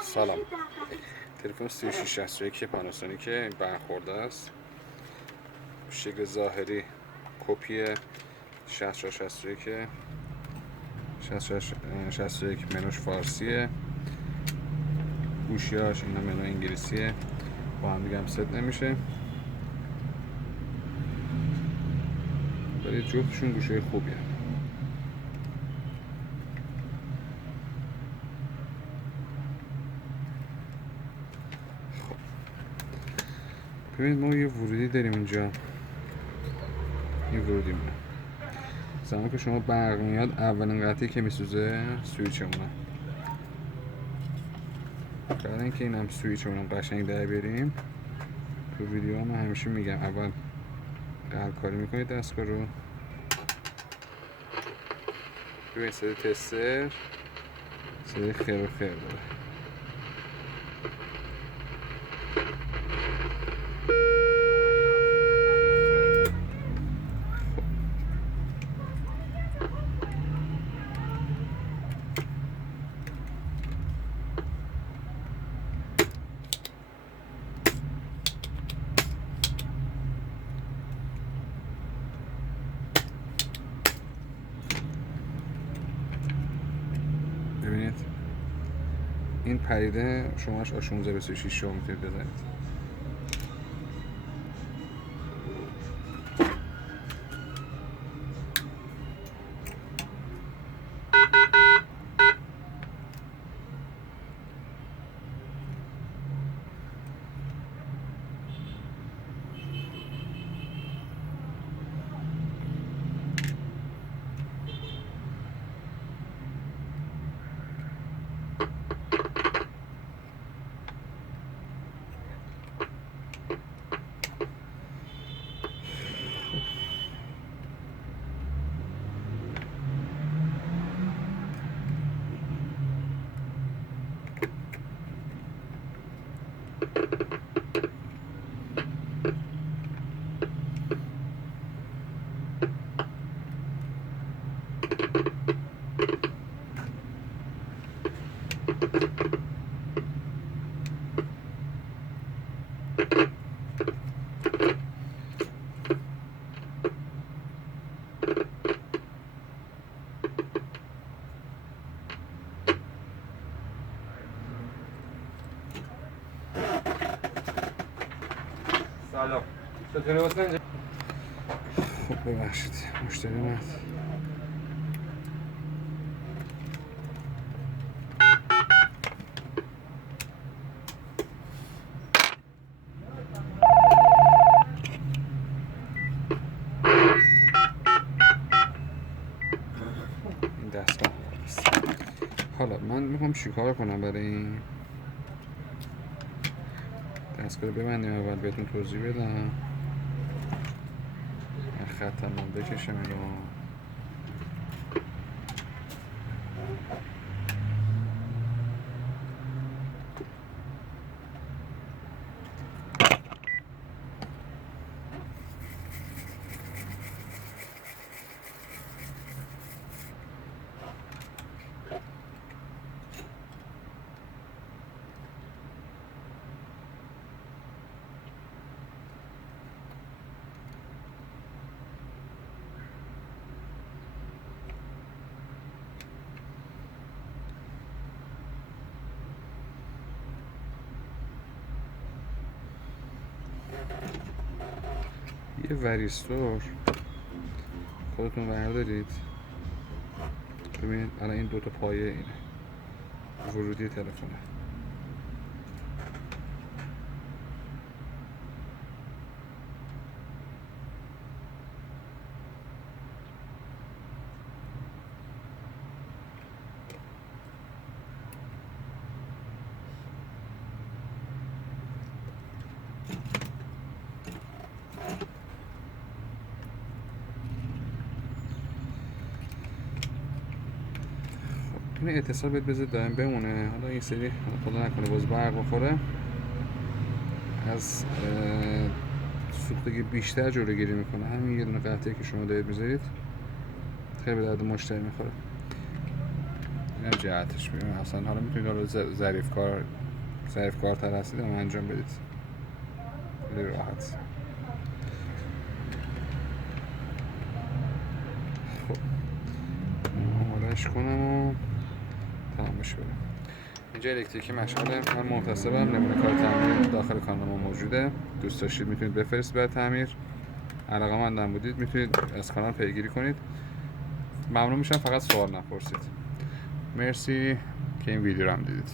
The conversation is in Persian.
سلام. تلفن 3661 پاناسونیک برخورده است. شکل ظاهری کپی 6661 منوش فارسیه، گوشیاش اینا منو انگلیسیه، با هم دیگه هم ست نمیشه، ولی جفتشون گوشی خوبیه. ببینید ما یه ورودی داریم اینجا، این ورودی مونه. زمان که شما برق میاد اولین قطعی که میسوزه سویچمونه. برای اینکه این هم سویچمون قشنگ در بریم، تو ویدیو من همیشه میگم اول قلب کاری میکنید دستگاه رو. ببین صدای تستر، صدای خیر و خیر داره. ببینید این پریده شماش 1626 رو میتونید بزنید. سلام. چطوری حسین جان؟ خب ببخشید مشتری اومد. این دستگاه است. حالا من میخوام چیکار کنم برای این دستگاه رو ببندیم. اول بهتون توضیح بدم. خط من بکشم اینو. یه وریستور خودتون بردارید. ببینید الان این دوتا پایه اینه ورودی تلفنه. این اتصال بهت بذارید دائم بمونه. حالا این سری خدا نکنه باز برق بخوره، از سوختگی بیشتر جلوگیری میکنه. همین یه دونه قطعه که شما دارید میذارید خیلی به درد مشتری میخوره. اینم جهتش میگم. اصلا حالا میتونید حالا ظریف کارتر هستید هم انجام بدید، خیلی راحت. خب آمادهش کنم و تمامش بدم. اینجا الکتریکی مشهده، من محتسبم. نمونه کار تعمیر داخل کانال ما موجوده، دوست داشتید میتونید بفرستید برای تعمیر. علاقه‌مندم بودید میتونید از کانال پیگیری کنید. ممنون میشم فقط سوال نپرسید. مرسی که این ویدیو رو هم دیدید.